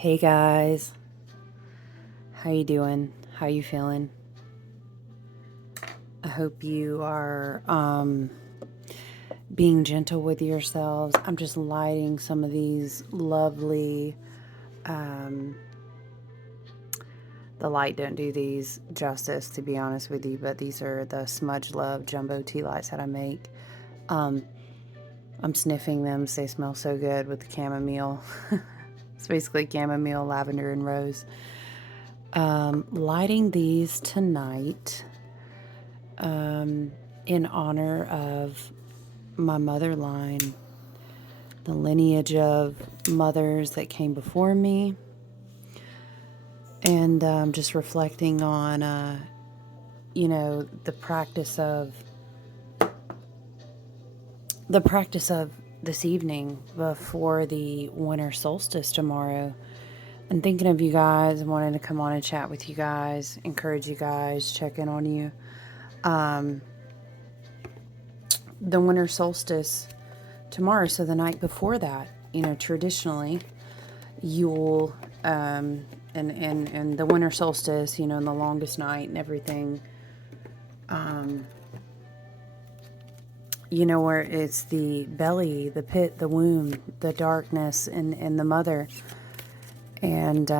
Hey guys, how you doing? How you feeling? I hope you are being gentle with yourselves. I'm just lighting some of these lovely. Um, the light don't do these justice, to be honest with you, but these are the Smudge Love jumbo tea lights that I make. Um, I'm sniffing them. They smell so good with the chamomile. It's basically chamomile, lavender, and rose. Lighting these tonight in honor of my mother line, the lineage of mothers that came before me, and just reflecting on, the practice of this evening before the winter solstice tomorrow. And thinking of you guys and wanting to come on and chat with you guys, encourage you guys, check in on you. The winter solstice tomorrow, so the night before that, traditionally, Yule, and the winter solstice, and the longest night and everything, where it's the belly, the pit, the womb, the darkness, and the mother. And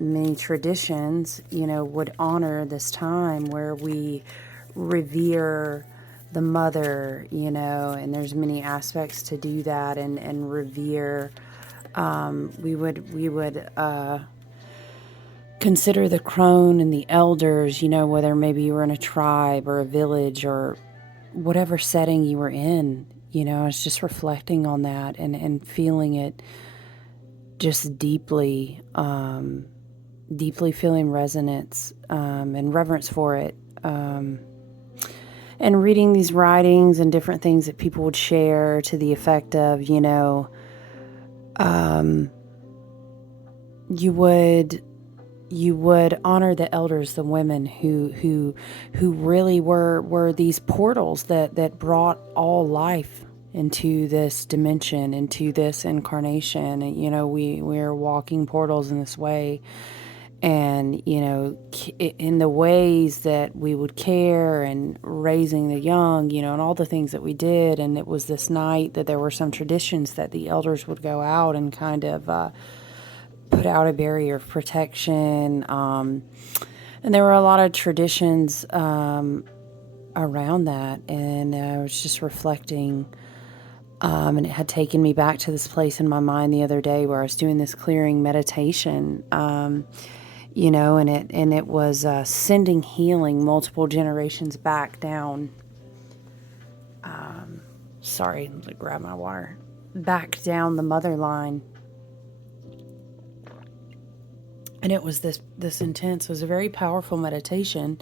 many traditions, would honor this time where we revere the mother, and there's many aspects to do that and revere. We would consider the crone and the elders, whether maybe you were in a tribe or a village or whatever setting you were in. I was just reflecting on that and feeling it just deeply, deeply feeling resonance and reverence for it. And reading these writings and different things that people would share to the effect of, you would honor the elders, the women who really were these portals that brought all life into this dimension, into this incarnation. And, we're walking portals in this way. And, in the ways that we would care and raising the young, and all the things that we did. And it was this night that there were some traditions that the elders would go out and kind of put out a barrier of protection. And there were a lot of traditions around that. And I was just reflecting. And it had taken me back to this place in my mind the other day where I was doing this clearing meditation. And it was sending healing multiple generations back down. Sorry, let me grab my water. Back down the mother line. And it was this intense. It was a very powerful meditation.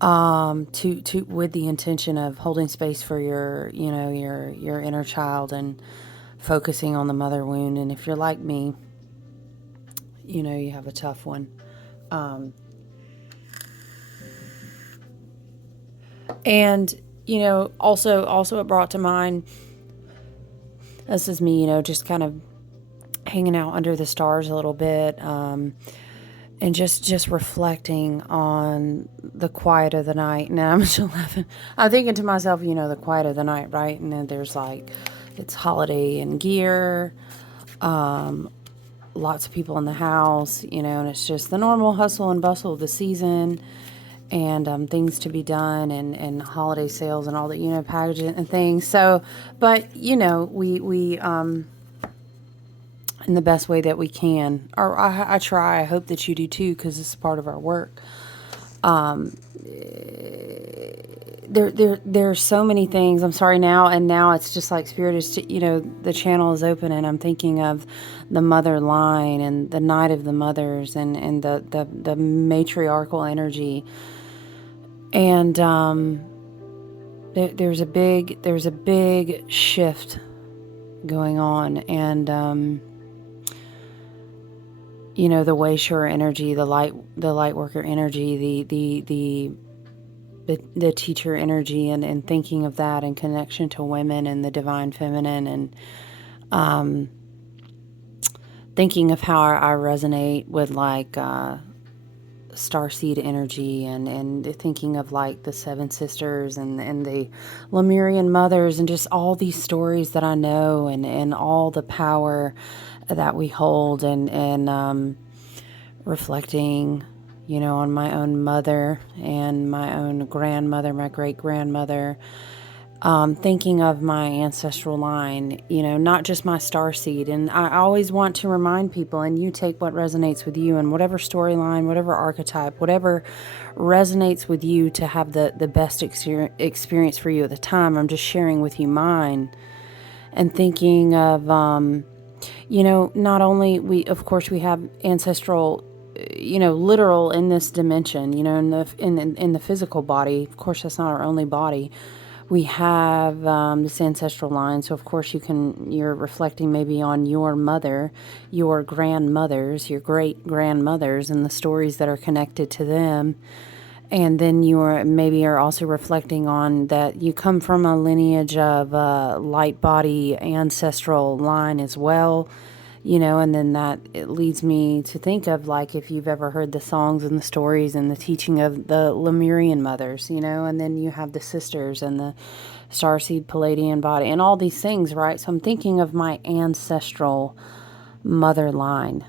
To with the intention of holding space for your inner child and focusing on the mother wound. And if you're like me, you have a tough one. And also it brought to mind, this is me, just kind of hanging out under the stars a little bit, and just reflecting on the quiet of the night. And I'm just laughing. I'm thinking to myself, the quiet of the night, right? And then there's it's holiday and gear, lots of people in the house, and it's just the normal hustle and bustle of the season, and things to be done, and holiday sales and all that, packaging and things. So, but we in the best way that we can, or I try. I hope that you do too, because it's part of our work. There's so many things. I'm sorry now, and now it's just like Spirit is, the channel is open, and I'm thinking of the mother line and the night of the mothers, and the matriarchal energy. And there's a big shift going on, and the Waysure energy, the light worker energy, the teacher energy, and thinking of that in connection to women and the divine feminine, and thinking of how I resonate with like starseed energy, and thinking of like the Seven Sisters and the Lemurian mothers, and just all these stories that I know, and all the power that we hold, and reflecting, on my own mother and my own grandmother, my great grandmother, thinking of my ancestral line, not just my star seed. And I always want to remind people, and you take what resonates with you, and whatever storyline, whatever archetype, whatever resonates with you to have the best experience for you at the time. I'm just sharing with you mine, and thinking of, not only of course, we have ancestral, literal in this dimension, in the physical body. Of course, that's not our only body. We have this ancestral line, so of course you're reflecting maybe on your mother, your grandmothers, your great grandmothers, and the stories that are connected to them. And then you are also reflecting on that you come from a lineage of light body ancestral line as well. And then that it leads me to think of, like, if you've ever heard the songs and the stories and the teaching of the Lemurian mothers, and then you have the sisters and the starseed Palladian body and all these things, right? So I'm thinking of my ancestral mother line,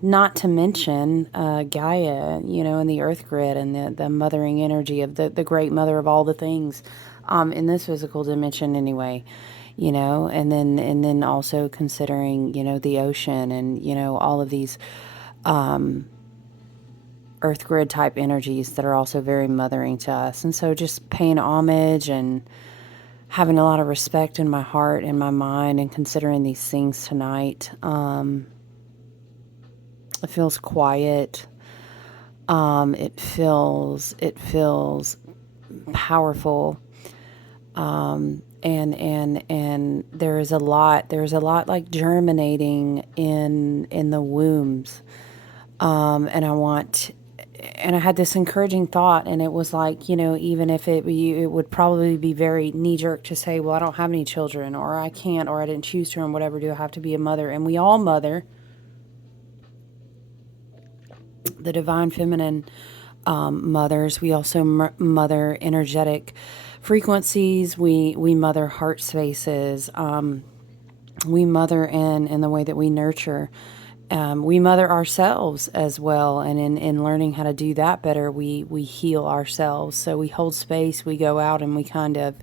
not to mention Gaia, and the earth grid, and the mothering energy of the great mother of all the things, in this physical dimension anyway. And then also considering, the ocean, and, all of these earth grid type energies that are also very mothering to us. And so just paying homage and having a lot of respect in my heart and my mind, and considering these things tonight. It feels quiet. It feels powerful. And there's a lot like germinating in the wombs. And I had this encouraging thought, and it was like, even if it would probably be very knee jerk to say, well, I don't have any children, or I can't, or I didn't choose to, and whatever, do I have to be a mother? And we all mother. The divine feminine mothers. We also mother energetic frequencies. We mother heart spaces. We mother in the way that we nurture. We mother ourselves as well, and in learning how to do that better, we heal ourselves. So we hold space, we go out, and we kind of,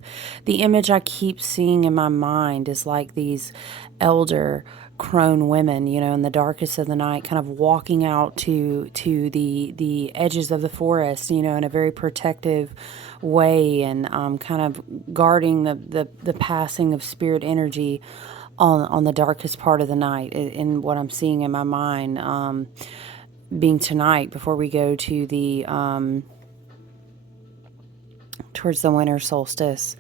the image I keep seeing in my mind is like these elder crone women, in the darkest of the night, kind of walking out to the edges of the forest, in a very protective way, and kind of guarding the passing of spirit energy on the darkest part of the night, in what I'm seeing in my mind, being tonight before we go to the towards the winter solstice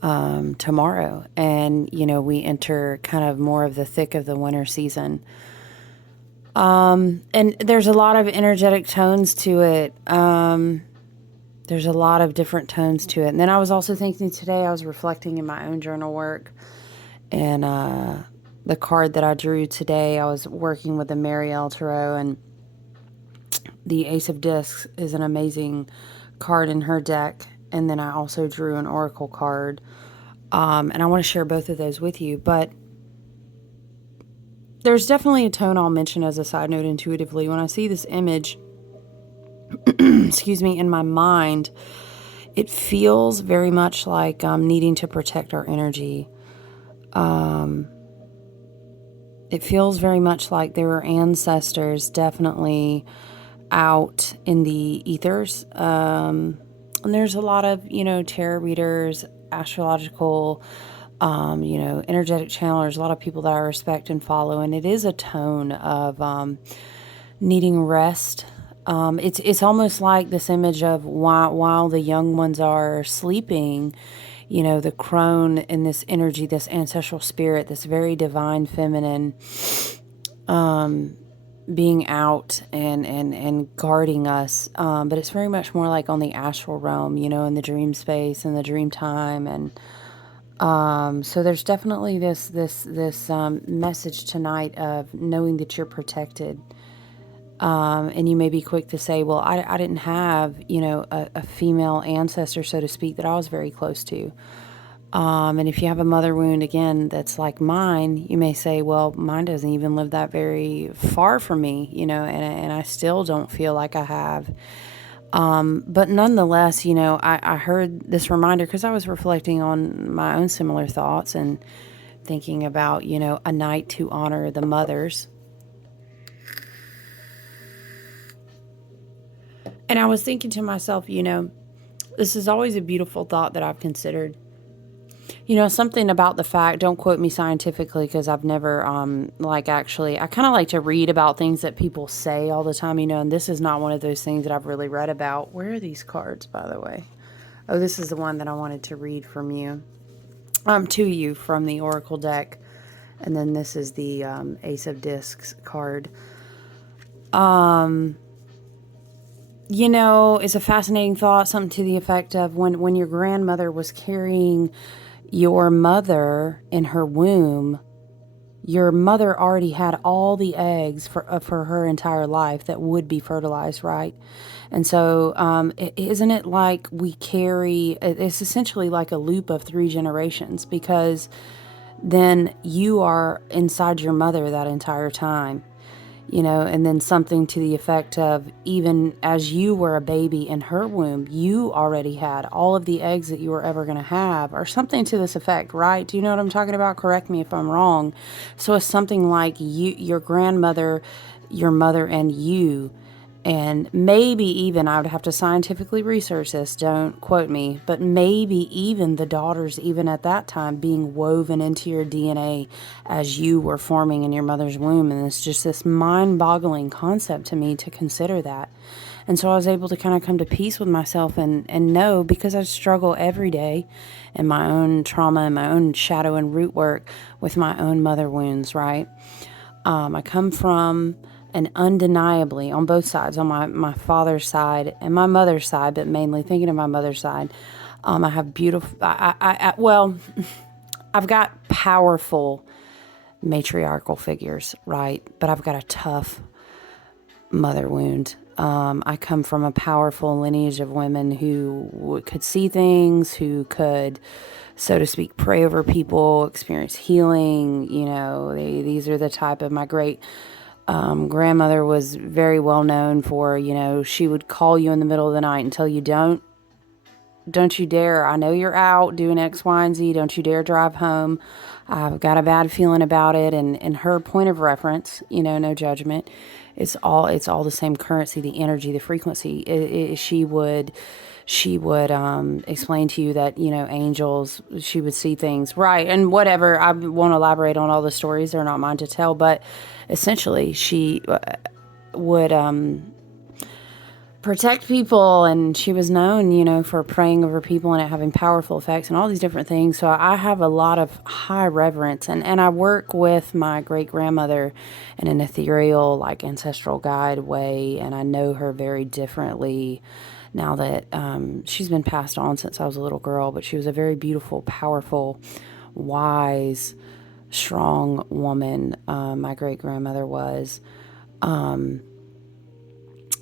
tomorrow, and we enter kind of more of the thick of the winter season, and there's a lot of energetic tones to it. There's a lot of different tones to it. And then I was also thinking today, I was reflecting in my own journal work. And the card that I drew today, I was working with the Marielle Tarot, and the Ace of Discs is an amazing card in her deck. And then I also drew an Oracle card. And I want to share both of those with you. But there's definitely a tone I'll mention as a side note intuitively. When I see this image, excuse me, in my mind, it feels very much like needing to protect our energy. It feels very much like there are ancestors definitely out in the ethers. And there's a lot of, tarot readers, astrological, energetic channelers, a lot of people that I respect and follow. And it is a tone of needing rest. It's almost like this image of while the young ones are sleeping, the crone in this energy, this ancestral spirit, this very divine feminine, being out and guarding us. But it's very much more like on the astral realm, in the dream space and the dream time. And So there's definitely this message tonight of knowing that you're protected. And you may be quick to say, well, I didn't have, a female ancestor, so to speak, that I was very close to. And if you have a mother wound, again, that's like mine, you may say, well, mine doesn't even live that very far from me, and I still don't feel like I have. But nonetheless, I heard this reminder because I was reflecting on my own similar thoughts and thinking about, a night to honor the mothers. And I was thinking to myself, this is always a beautiful thought that I've considered. Something about the fact, don't quote me scientifically because I've never, actually, I kind of like to read about things that people say all the time, and this is not one of those things that I've really read about. Where are these cards, by the way? Oh, this is the one that I wanted to read from you, to you from the Oracle deck. And then this is the Ace of Discs card. It's a fascinating thought, something to the effect of when your grandmother was carrying your mother in her womb, your mother already had all the eggs for her entire life that would be fertilized, right? And so, isn't it like we carry, it's essentially like a loop of 3 generations, because then you are inside your mother that entire time. And then something to the effect of, even as you were a baby in her womb, you already had all of the eggs that you were ever going to have, or something to this effect, right? Do you know what I'm talking about? Correct me if I'm wrong. So it's something like your grandmother, your mother, and you. And maybe even, I would have to scientifically research this, don't quote me, but maybe even the daughters, even at that time, being woven into your DNA as you were forming in your mother's womb. And it's just this mind-boggling concept to me to consider that. And so I was able to kind of come to peace with myself and know, because I struggle every day in my own trauma and my own shadow and root work with my own mother wounds, right? I come from, and undeniably on both sides, on my father's side and my mother's side, but mainly thinking of my mother's side, I have beautiful, well, I've got powerful matriarchal figures, right? But I've got a tough mother wound. I come from a powerful lineage of women who could see things, who could, so to speak, pray over people, experience healing. These are the type of, my great grandmother was very well known for, she would call you in the middle of the night and tell you, don't you dare, I know you're out doing X, Y, and Z, don't you dare drive home. I've got a bad feeling about it. And her point of reference, no judgment. It's all the same currency, the energy, the frequency. She would explain to you that, angels, she would see things, right? And whatever, I won't elaborate on all the stories. They're not mine to tell, but essentially she would protect people, and she was known, for praying over people and it having powerful effects and all these different things. So I have a lot of high reverence, and I work with my great grandmother in an ethereal, like ancestral guide way, and I know her very differently now that she's been passed on since I was a little girl. But she was a very beautiful, powerful, wise, strong woman. My great grandmother was.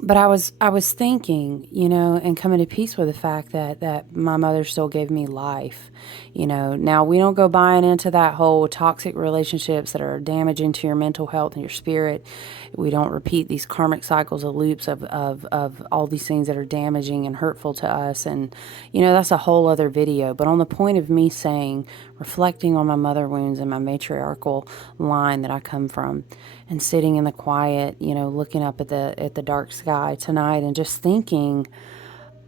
But I was thinking, and coming to peace with the fact that my mother still gave me life. Now we don't go buying into that whole toxic relationships that are damaging to your mental health and your spirit. We don't repeat these karmic cycles of loops of all these things that are damaging and hurtful to us. And, that's a whole other video. But on the point of me saying, reflecting on my mother wounds and my matriarchal line that I come from, and sitting in the quiet, looking up at the dark sky tonight and just thinking,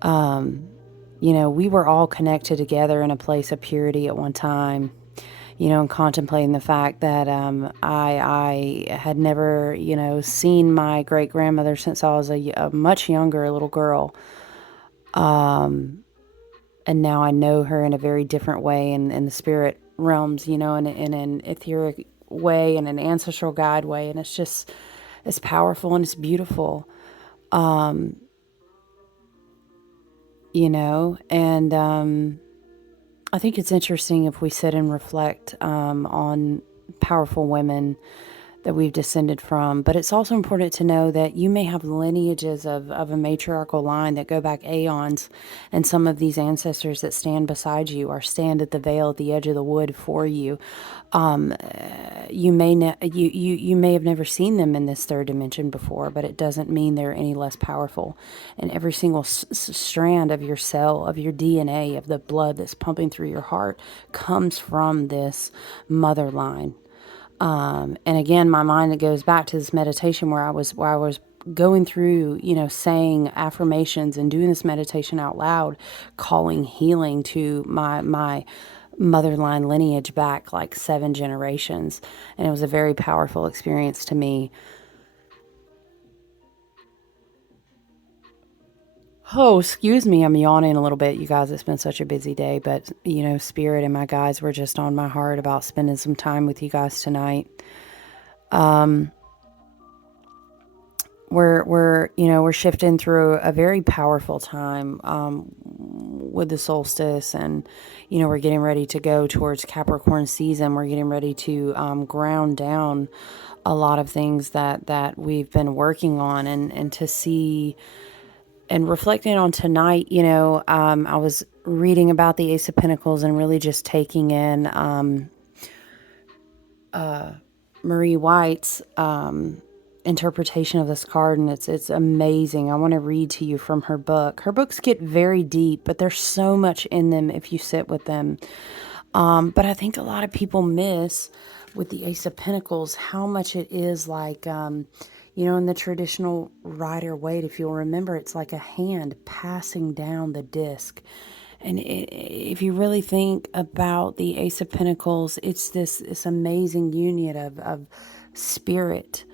we were all connected together in a place of purity at one time, and contemplating the fact that I had never, seen my great grandmother since I was a much younger little girl. And now I know her in a very different way in the spirit realms, in an etheric way and an ancestral guide way. And it's powerful and it's beautiful. And I think it's interesting if we sit and reflect on powerful women that we've descended from. But it's also important to know that you may have lineages of a matriarchal line that go back aeons, and some of these ancestors that stand beside you or stand at the veil at the edge of the wood for you. You may have never seen them in this third dimension before, but it doesn't mean they're any less powerful. And every single strand of your cell, of your DNA, of the blood that's pumping through your heart, comes from this mother line. And again, my mind goes back to this meditation where I was going through, saying affirmations and doing this meditation out loud, calling healing to my motherline lineage back like 7 generations. And it was a very powerful experience to me. Oh, excuse me, I'm yawning a little bit, you guys. It's been such a busy day, but Spirit and my guys were just on my heart about spending some time with you guys tonight. We're shifting through a very powerful time with the solstice, and we're getting ready to go towards Capricorn season. We're getting ready to ground down a lot of things that we've been working on, and to see and reflecting on tonight. I was reading about the Ace of Pentacles and really just taking in Marie White's interpretation of this card, and it's amazing. I want to read to you from her book. Her books get very deep, but there's so much in them if you sit with them. But I think a lot of people miss with the Ace of Pentacles how much it is like, in the traditional Rider-Waite, if you'll remember, it's like a hand passing down the disc. And if you really think about the Ace of Pentacles, it's this amazing union of spirit,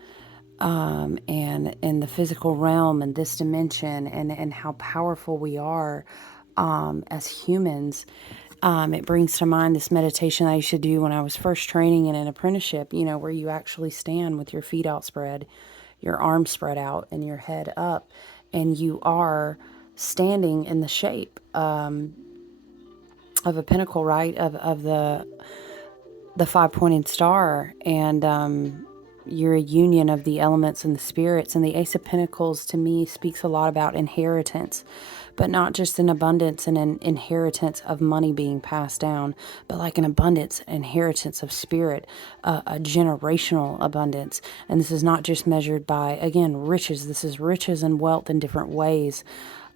and the physical realm and this dimension, and how powerful we are as humans. It brings to mind this meditation I used to do when I was first training in an apprenticeship, where you actually stand with your feet outspread, your arms spread out, and your head up, and you are standing in the shape of a pinnacle, right? Of the five-pointed star, and you're a union of the elements and the spirits. And the Ace of Pentacles, to me, speaks a lot about inheritance, but not just an abundance and an inheritance of money being passed down, but like an abundance, inheritance of spirit, a generational abundance. And this is not just measured by, again, riches. This is riches and wealth in different ways.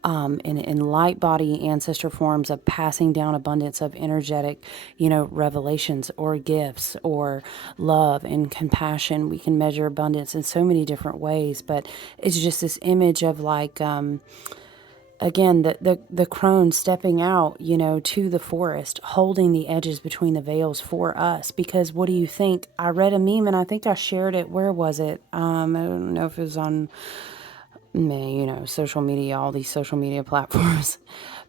In light body ancestor forms of passing down abundance of energetic, revelations or gifts or love and compassion. We can measure abundance in so many different ways, but it's just this image of like, again, the crone stepping out, to the forest, holding the edges between the veils for us. Because what do you think? I read a meme and I think I shared it. Where was it? I don't know if it was on social media, all these social media platforms.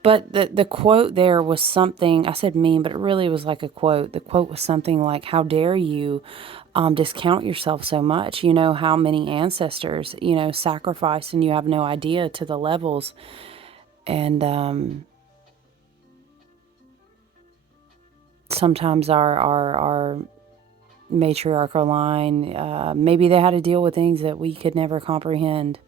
But the quote there was something, I said meme, but it really was like a quote. The quote was something like, how dare you discount yourself so much? How many ancestors, sacrificed, and you have no idea to the levels. And sometimes our matriarchal line, maybe they had to deal with things that we could never comprehend.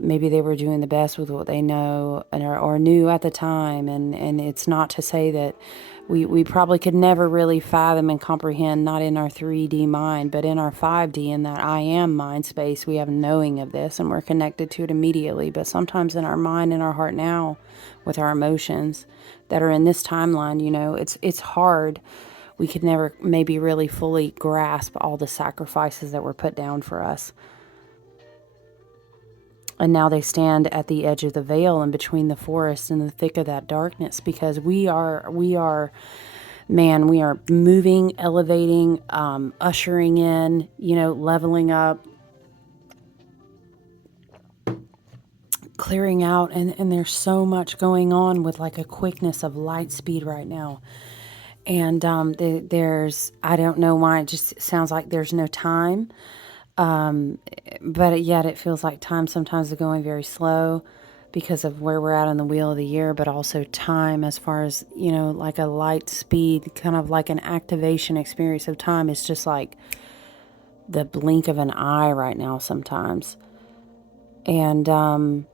Maybe they were doing the best with what they know or knew at the time. And it's not to say that we probably could never really fathom and comprehend, not in our 3D mind, but in our 5D, in that I am mind space. We have knowing of this and we're connected to it immediately. But sometimes in our mind and our heart now, with our emotions that are in this timeline, it's hard. We could never maybe really fully grasp all the sacrifices that were put down for us. And now they stand at the edge of the veil and between the forest and the thick of that darkness, because we are moving, elevating, ushering in, leveling up, clearing out. And there's so much going on with like a quickness of light speed right now. And there's, I don't know why, it just sounds like there's no time. But yet it feels like time sometimes is going very slow. because of where we're at on the wheel of the year, but also time as far as, like a light speed, kind of like an activation experience of time. It's just like the blink of an eye right now sometimes. And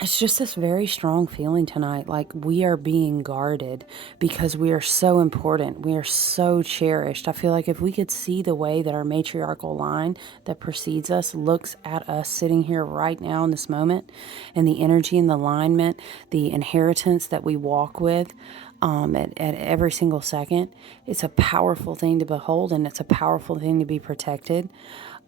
it's just this very strong feeling tonight, like we are being guarded because we are so important. We are so cherished. I feel like if we could see the way that our matriarchal line that precedes us looks at us sitting here right now in this moment, and the energy and the alignment, the inheritance that we walk with, at every single second, it's a powerful thing to behold, and it's a powerful thing to be protected.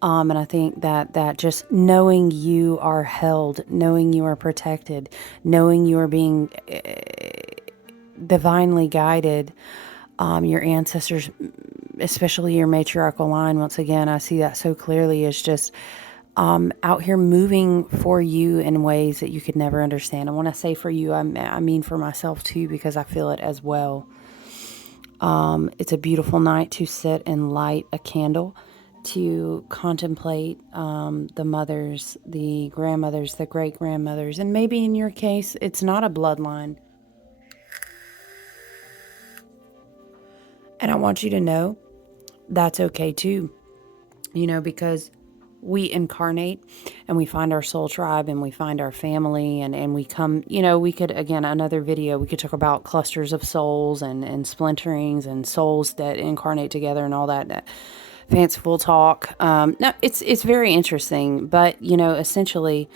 And I think that just knowing you are held, knowing you are protected, knowing you are being divinely guided, your ancestors, especially your matriarchal line, once again, I see that so clearly, is just out here moving for you in ways that you could never understand. And when I say for you, I mean for myself too, because I feel it as well. It's a beautiful night to sit and light a candle, to contemplate the mothers, the grandmothers, the great-grandmothers, and maybe in your case, it's not a bloodline. And I want you to know that's okay too, because we incarnate and we find our soul tribe and we find our family, and we come, we could, again, another video, we could talk about clusters of souls and splinterings and souls that incarnate together and all that fanciful talk. No, it's very interesting, but essentially,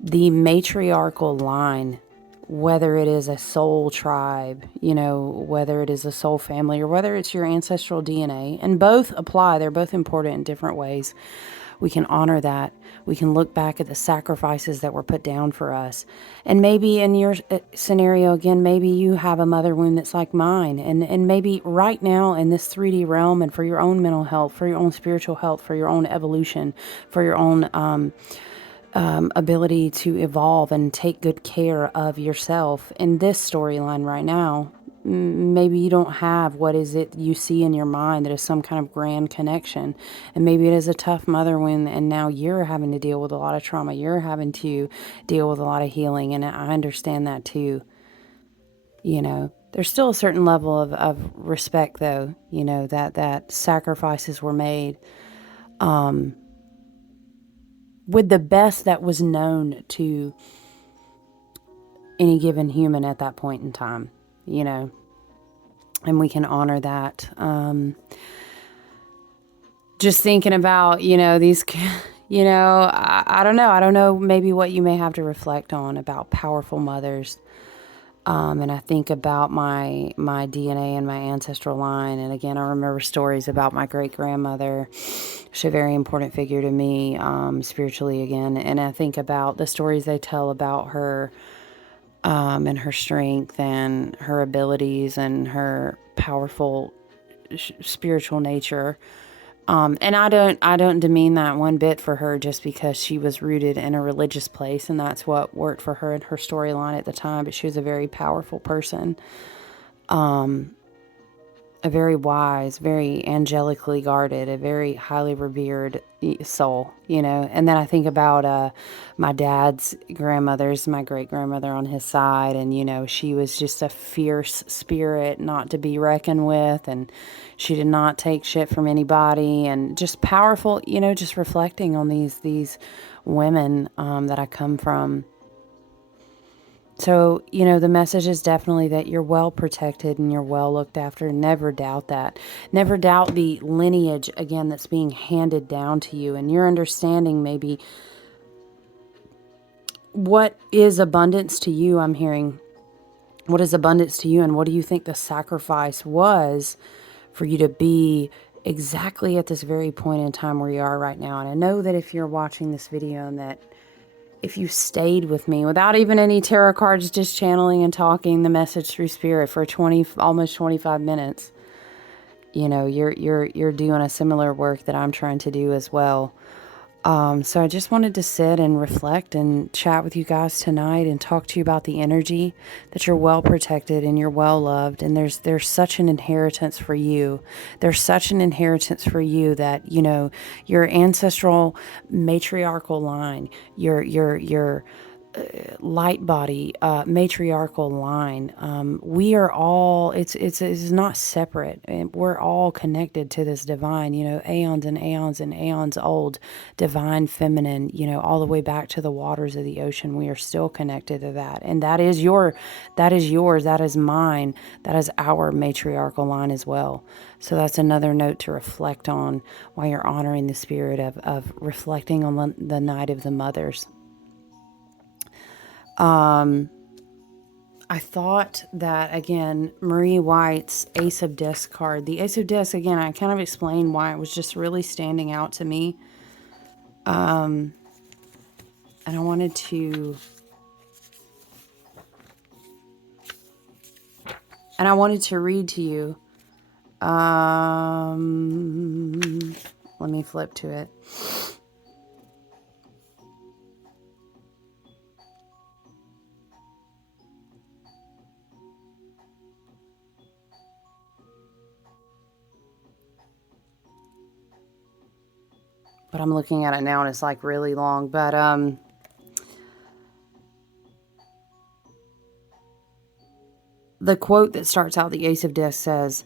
the matriarchal line, whether it is a soul tribe, whether it is a soul family, or whether it's your ancestral DNA, and both apply. They're both important in different ways. We can honor that. We can look back at the sacrifices that were put down for us. And maybe in your scenario, again, maybe you have a mother wound that's like mine. And maybe right now in this 3D realm, and for your own mental health, for your own spiritual health, for your own evolution, for your own ability to evolve and take good care of yourself, in this storyline right now, maybe you don't have what is it you see in your mind that is some kind of grand connection. And maybe it is a tough mother wound, and now you're having to deal with a lot of trauma. You're having to deal with a lot of healing, and I understand that too. There's still a certain level of respect, though, that sacrifices were made with the best that was known to any given human at that point in time, and we can honor that. Just thinking about, these, I don't know maybe what you may have to reflect on about powerful mothers. And I think about my DNA and my ancestral line. And again, I remember stories about my great-grandmother. She's a very important figure to me, spiritually again. And I think about the stories they tell about her, and her strength and her abilities and her powerful spiritual nature. And I don't demean that one bit for her just because she was rooted in a religious place and that's what worked for her and her storyline at the time. But she was a very powerful person, a very wise, very angelically guarded, a very highly revered soul, And then I think about my dad's grandmother's, my great-grandmother on his side, and, she was just a fierce spirit not to be reckoned with, and she did not take shit from anybody, and just powerful, just reflecting on these women that I come from. So, the message is definitely that you're well protected and you're well looked after. Never doubt that. Never doubt the lineage, again, that's being handed down to you. And you're understanding maybe what is abundance to you, I'm hearing. What is abundance to you, and what do you think the sacrifice was for you to be exactly at this very point in time where you are right now? And I know that if you're watching this video and that if you stayed with me without even any tarot cards, just channeling and talking the message through spirit for almost 25 minutes, you're doing a similar work that I'm trying to do as well. So I just wanted to sit and reflect and chat with you guys tonight and talk to you about the energy that you're well protected and you're well loved. And there's such an inheritance for you. There's such an inheritance for you that, your ancestral matriarchal line, your light body, matriarchal line. We are all, it's not separate. And we're all connected to this divine, aeons and aeons and aeons old divine feminine, all the way back to the waters of the ocean. We are still connected to that. And that is yours, that is mine, that is our matriarchal line as well. So that's another note to reflect on while you're honoring the spirit of reflecting on the night of the mothers. I thought that, again, Marie White's Ace of Discs card. The Ace of Discs, again, I kind of explained why it was just really standing out to me. And I wanted to... And I wanted to read to you. Let me flip to it. But I'm looking at it now and it's like really long. But the quote that starts out the Ace of Discs says,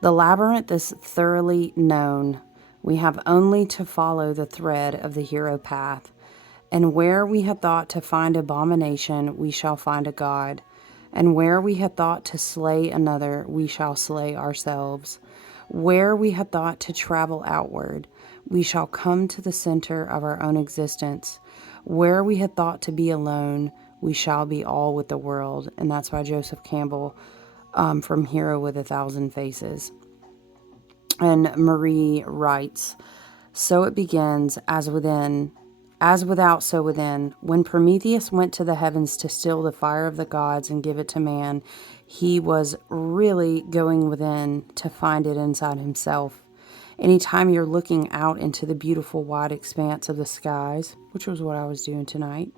"The labyrinth is thoroughly known. We have only to follow the thread of the hero path. And where we had thought to find abomination, we shall find a God. And where we had thought to slay another, we shall slay ourselves. Where we had thought to travel outward, we shall come to the center of our own existence. Where we had thought to be alone, we shall be all with the world." And that's by Joseph Campbell, from Hero with a Thousand Faces. And Marie writes, "So it begins, as within, as without, so within. When Prometheus went to the heavens to steal the fire of the gods and give it to man, he was really going within to find it inside himself. Anytime you're looking out into the beautiful wide expanse of the skies," which was what I was doing tonight,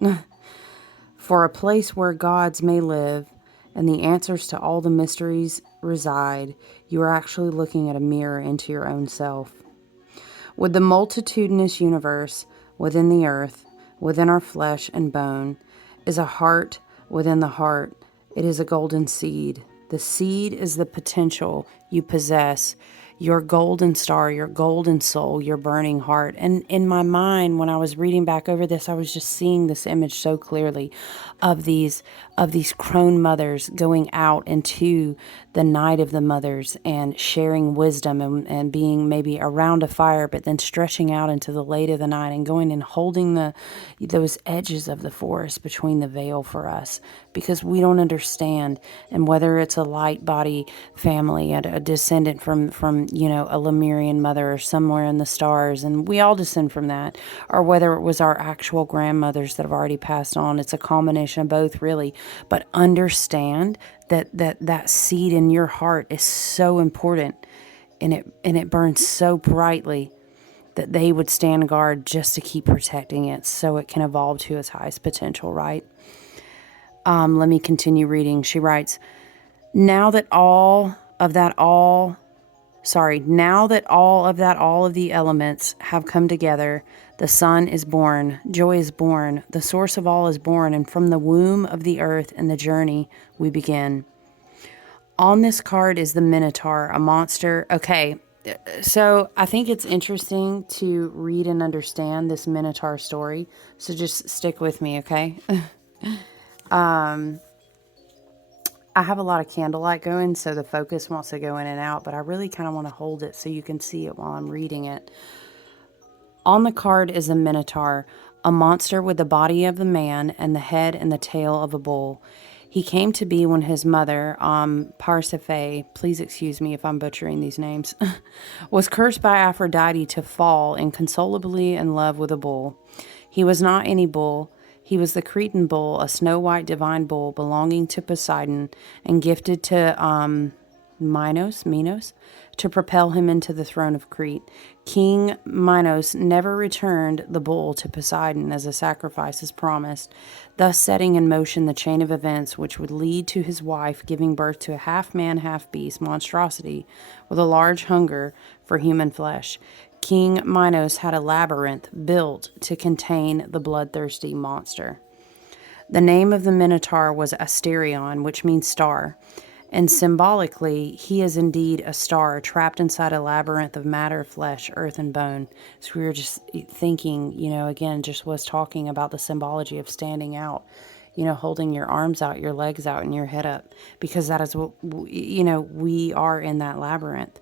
"for a place where gods may live and the answers to all the mysteries reside, you are actually looking at a mirror into your own self. With the multitudinous universe within the earth, within our flesh and bone, is a heart within the heart. It is a golden seed. The seed is the potential you possess, your golden star, your golden soul, your burning heart." And in my mind, when I was reading back over this, I was just seeing this image so clearly of these crone mothers going out into the night of the mothers and sharing wisdom, and being maybe around a fire, but then stretching out into the late of the night and going and holding those edges of the forest between the veil for us, because we don't understand. And whether it's a light body family, a descendant from a Lemurian mother or somewhere in the stars, and we all descend from that, or whether it was our actual grandmothers that have already passed on, it's a combination of both, really. But understand that seed in your heart is so important, and it burns so brightly, that they would stand guard just to keep protecting it so it can evolve to its highest potential, right? Let me continue reading. She writes, now that all of the elements have come together, the sun is born, joy is born, the source of all is born, and from the womb of the earth and the journey we begin. On this card is the Minotaur, a monster. Okay, so I think it's interesting to read and understand this Minotaur story, so just stick with me, okay? I have a lot of candlelight going, so the focus wants to go in and out, but I really kind of want to hold it so you can see it while I'm reading it. On the card is a Minotaur, a monster with the body of a man and the head and the tail of a bull. He came to be when his mother, Pasiphae, please excuse me if I'm butchering these names, was cursed by Aphrodite to fall inconsolably in love with a bull. He was not any bull. He was the Cretan bull, a snow-white divine bull belonging to Poseidon and gifted to Minos, to propel him into the throne of Crete. King Minos never returned the bull to Poseidon as a sacrifice as promised, thus setting in motion the chain of events which would lead to his wife giving birth to a half-man, half-beast monstrosity with a large hunger for human flesh. King Minos had a labyrinth built to contain the bloodthirsty monster. The name of the Minotaur was Asterion, which means star. And symbolically, he is indeed a star trapped inside a labyrinth of matter, flesh, earth, and bone. So we were just thinking, again, just was talking about the symbology of standing out, holding your arms out, your legs out, and your head up, because that is what, we are in that labyrinth.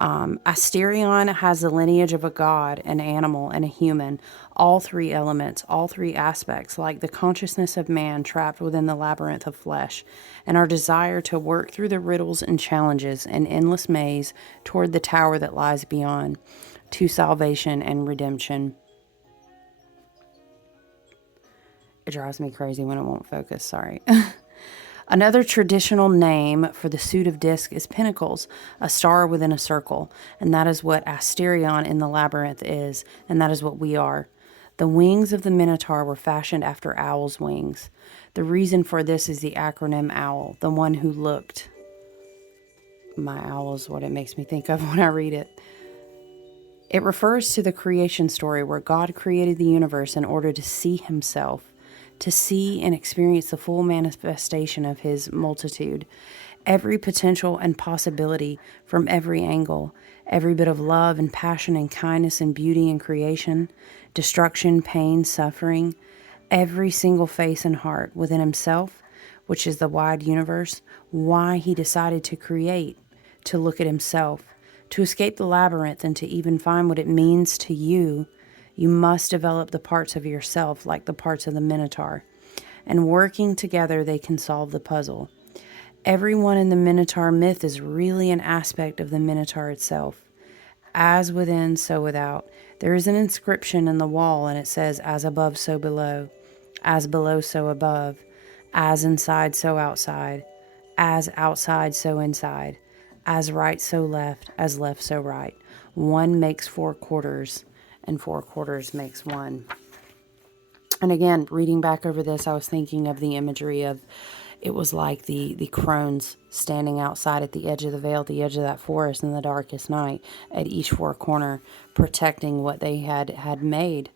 Asterion has the lineage of a god, an animal, and a human, all three elements, all three aspects, like the consciousness of man trapped within the labyrinth of flesh, and our desire to work through the riddles and challenges and endless maze toward the tower that lies beyond, to salvation and redemption. It drives me crazy when it won't focus, sorry. Another traditional name for the suit of disc is pinnacles, a star within a circle, and that is what Asterion in the labyrinth is, and that is what we are. The wings of the Minotaur were fashioned after owl's wings. The reason for this is the acronym OWL, the one who looked. My owl is what it makes me think of when I read it. It refers to the creation story where God created the universe in order to see himself, to see and experience the full manifestation of his multitude, every potential and possibility from every angle, every bit of love and passion and kindness and beauty in creation, destruction, pain, suffering, every single face and heart within himself, which is the wide universe, why he decided to create, to look at himself, to escape the labyrinth and to even find what it means to you. You must develop the parts of yourself like the parts of the Minotaur, and working together they can solve the puzzle. Everyone in the Minotaur myth is really an aspect of the Minotaur itself. As within, so without. There is an inscription in the wall and it says, as above, so below. As below, so above. As inside, so outside. As outside, so inside. As right, so left. As left, so right. One makes 4 quarters, and 4 quarters makes one. And again, reading back over this, I was thinking of the imagery of, it was like the crones standing outside at the edge of the veil, at the edge of that forest in the darkest night, at each 4 corner, protecting what they had made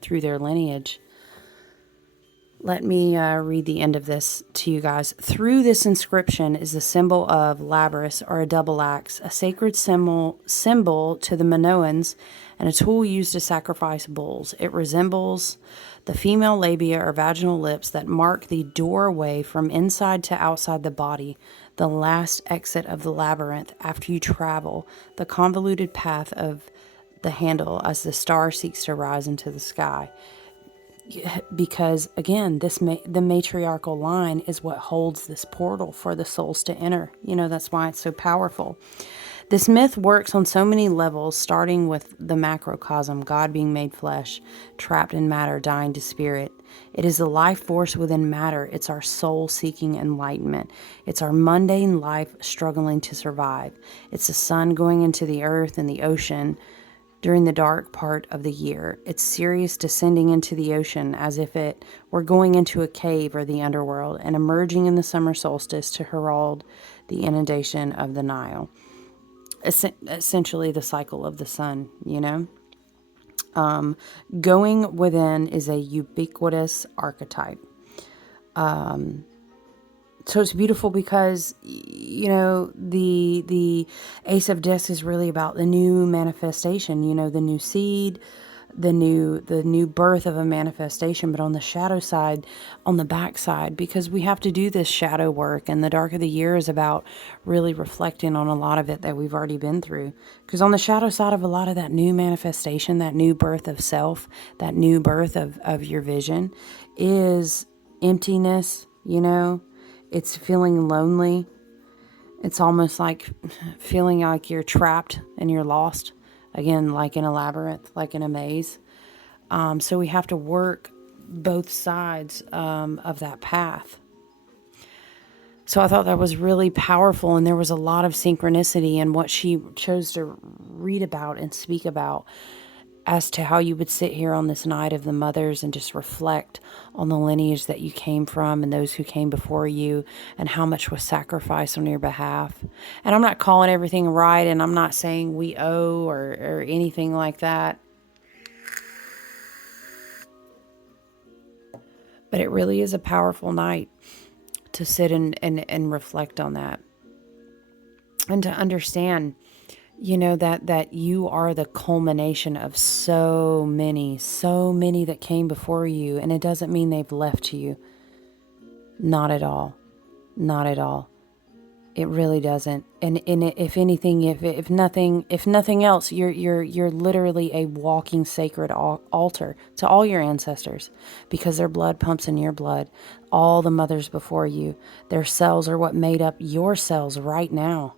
through their lineage. Let me read the end of this to you guys. Through this inscription is the symbol of Labrys, or a double axe, a sacred symbol to the Minoans, and a tool used to sacrifice bulls. It resembles the female labia or vaginal lips that mark the doorway from inside to outside the body, the last exit of the labyrinth after you travel the convoluted path of the handle as the star seeks to rise into the sky. Because again, the matriarchal line is what holds this portal for the souls to enter. That's why it's so powerful. This myth works on so many levels, starting with the macrocosm, God being made flesh, trapped in matter, dying to spirit. It is the life force within matter. It's our soul seeking enlightenment. It's our mundane life struggling to survive. It's the sun going into the earth and the ocean during the dark part of the year. It's Sirius descending into the ocean as if it were going into a cave or the underworld and emerging in the summer solstice to herald the inundation of the Nile. Essentially the cycle of the sun, Going within is a ubiquitous archetype. So it's beautiful because, the Ace of Discs is really about the new manifestation, the new seed, the new birth of a manifestation. But on the shadow side, on the back side, because we have to do this shadow work, and the dark of the year is about really reflecting on a lot of it that we've already been through. Because on the shadow side of a lot of that new manifestation, that new birth of self, that new birth of your vision is emptiness, It's feeling lonely. It's almost like feeling like you're trapped and you're lost. Again, like in a labyrinth, like in a maze. So we have to work both sides of that path. So I thought that was really powerful, and there was a lot of synchronicity in what she chose to read about and speak about, as to how you would sit here on this night of the mothers and just reflect on the lineage that you came from and those who came before you, and how much was sacrificed on your behalf. And I'm not calling everything right, and I'm not saying we owe or anything like that. But it really is a powerful night to sit and reflect on that, and to understand, that you are the culmination of so many that came before you. And it doesn't mean they've left you. Not at all. Not at all. It really doesn't. And if anything, if nothing else, you're literally a walking sacred altar to all your ancestors, because their blood pumps in your blood. All the mothers before you, their cells are what made up your cells right now.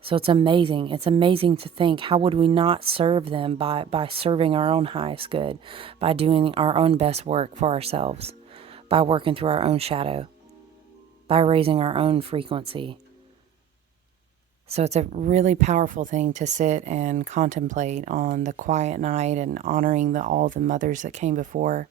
So it's amazing. It's amazing to think, how would we not serve them by serving our own highest good, by doing our own best work for ourselves, by working through our own shadow, by raising our own frequency. So it's a really powerful thing to sit and contemplate on the quiet night, and honoring all the mothers that came before,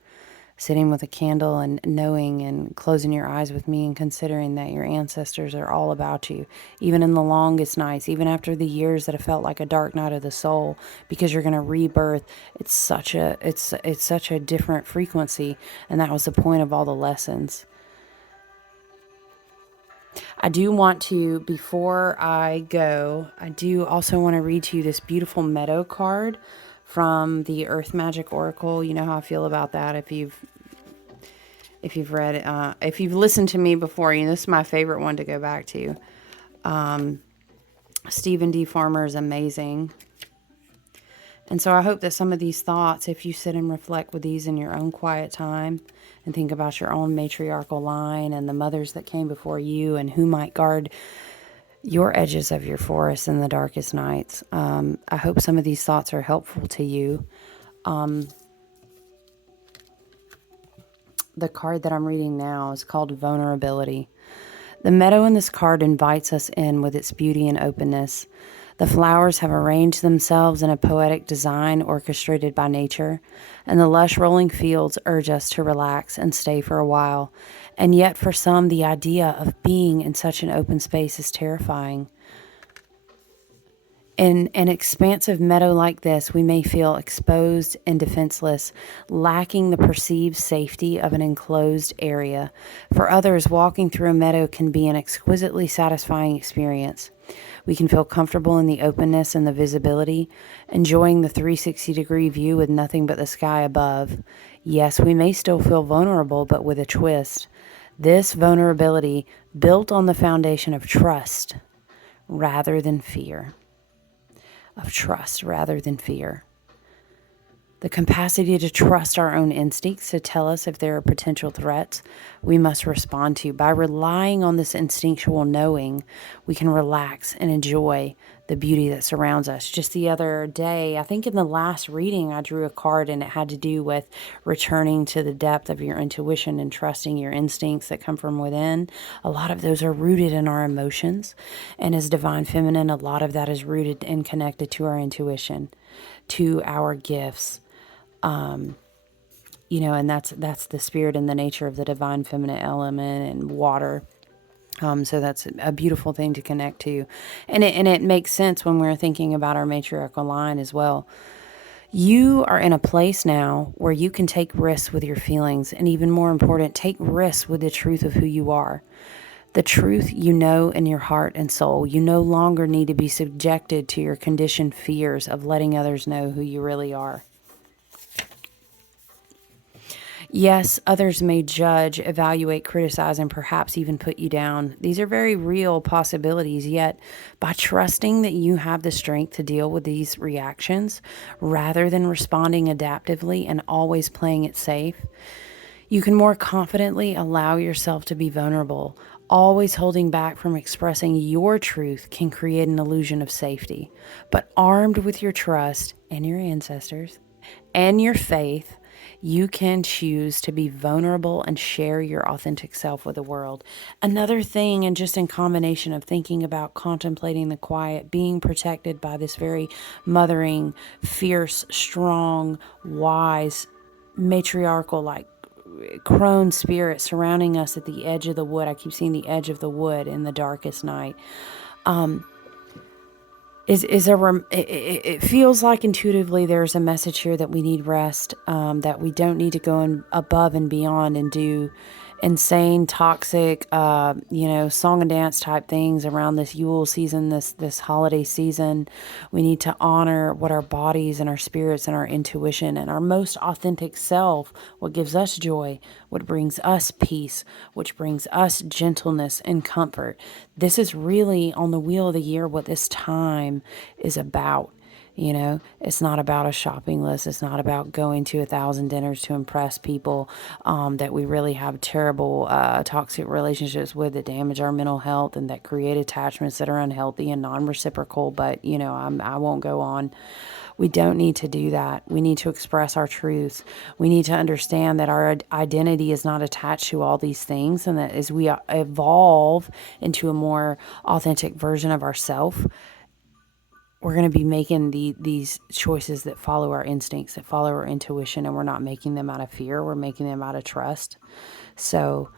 sitting with a candle and knowing and closing your eyes with me and considering that your ancestors are all about you, even in the longest nights, even after the years that have felt like a dark night of the soul, because you're going to rebirth. It's such a different frequency, and that was the point of all the lessons. I do want to, before I go, I do also want to read to you this beautiful meadow card from the Earth Magic Oracle. You know how I feel about that. If you've read it, if you've listened to me before, this is my favorite one to go back to. Stephen D. Farmer is amazing. And so I hope that some of these thoughts, if you sit and reflect with these in your own quiet time, and think about your own matriarchal line and the mothers that came before you, and who might guard your edges of your forest in the darkest nights. I hope some of these thoughts are helpful to you. The card that I'm reading now is called Vulnerability. The meadow in this card invites us in with its beauty and openness. The flowers have arranged themselves in a poetic design orchestrated by nature, and the lush rolling fields urge us to relax and stay for a while. And yet for some, the idea of being in such an open space is terrifying. In an expansive meadow like this, we may feel exposed and defenseless, lacking the perceived safety of an enclosed area. For others, walking through a meadow can be an exquisitely satisfying experience. We can feel comfortable in the openness and the visibility, enjoying the 360-degree view with nothing but the sky above. Yes, we may still feel vulnerable, but with a twist. This vulnerability built on the foundation of trust rather than fear. Of trust rather than fear. The capacity to trust our own instincts to tell us if there are potential threats we must respond to. By relying on this instinctual knowing, we can relax and enjoy the beauty that surrounds us. Just the other day, I think in the last reading, I drew a card, and it had to do with returning to the depth of your intuition and trusting your instincts that come from within. A lot of those are rooted in our emotions. And as Divine Feminine, a lot of that is rooted and connected to our intuition, to our gifts. And that's the spirit and the nature of the Divine Feminine element and water. So that's a beautiful thing to connect to. And it makes sense when we're thinking about our matriarchal line as well. You are in a place now where you can take risks with your feelings, and even more important, take risks with the truth of who you are. The truth you know in your heart and soul. You no longer need to be subjected to your conditioned fears of letting others know who you really are. Yes, others may judge, evaluate, criticize, and perhaps even put you down. These are very real possibilities, yet by trusting that you have the strength to deal with these reactions, rather than responding adaptively and always playing it safe, you can more confidently allow yourself to be vulnerable. Always holding back from expressing your truth can create an illusion of safety. But armed with your trust and your ancestors and your faith, you can choose to be vulnerable and share your authentic self with the world. Another thing, and just in combination of thinking about contemplating the quiet, being protected by this very mothering, fierce, strong, wise, matriarchal, like crone spirit surrounding us at the edge of the wood. I keep seeing the edge of the wood in the darkest night. is it feels like intuitively there's a message here that we need rest, that we don't need to go above and beyond and do insane, toxic, song and dance type things around this Yule season, this holiday season. We need to honor what our bodies and our spirits and our intuition and our most authentic self, what gives us joy, what brings us peace, which brings us gentleness and comfort. This is really on the wheel of the year what this time is about. It's not about a shopping list. It's not about going to 1,000 dinners to impress people, that we really have terrible, toxic relationships with that damage our mental health and that create attachments that are unhealthy and non-reciprocal. But I won't go on. We don't need to do that. We need to express our truths. We need to understand that our identity is not attached to all these things, and that as we evolve into a more authentic version of ourselves, we're going to be making these choices that follow our instincts, that follow our intuition, and we're not making them out of fear. We're making them out of trust. So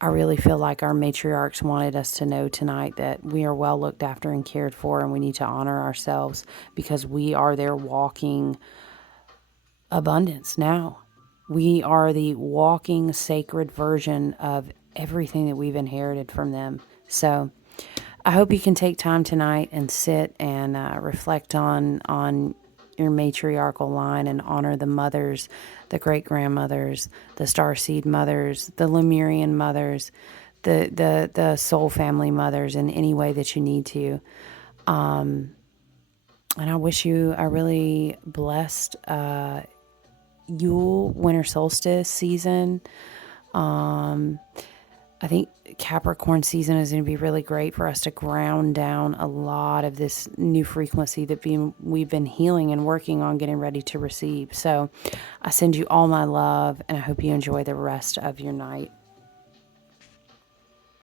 I really feel like our matriarchs wanted us to know tonight that we are well looked after and cared for, and we need to honor ourselves because we are their walking abundance now. We are the walking sacred version of everything that we've inherited from them. So I hope you can take time tonight and sit and reflect on your matriarchal line and honor the mothers, the great grandmothers, the starseed mothers, the Lemurian mothers, the soul family mothers in any way that you need to. And I wish you a really blessed Yule winter solstice season. I think Capricorn season is going to be really great for us to ground down a lot of this new frequency that we've been healing and working on getting ready to receive. So I send you all my love, and I hope you enjoy the rest of your night.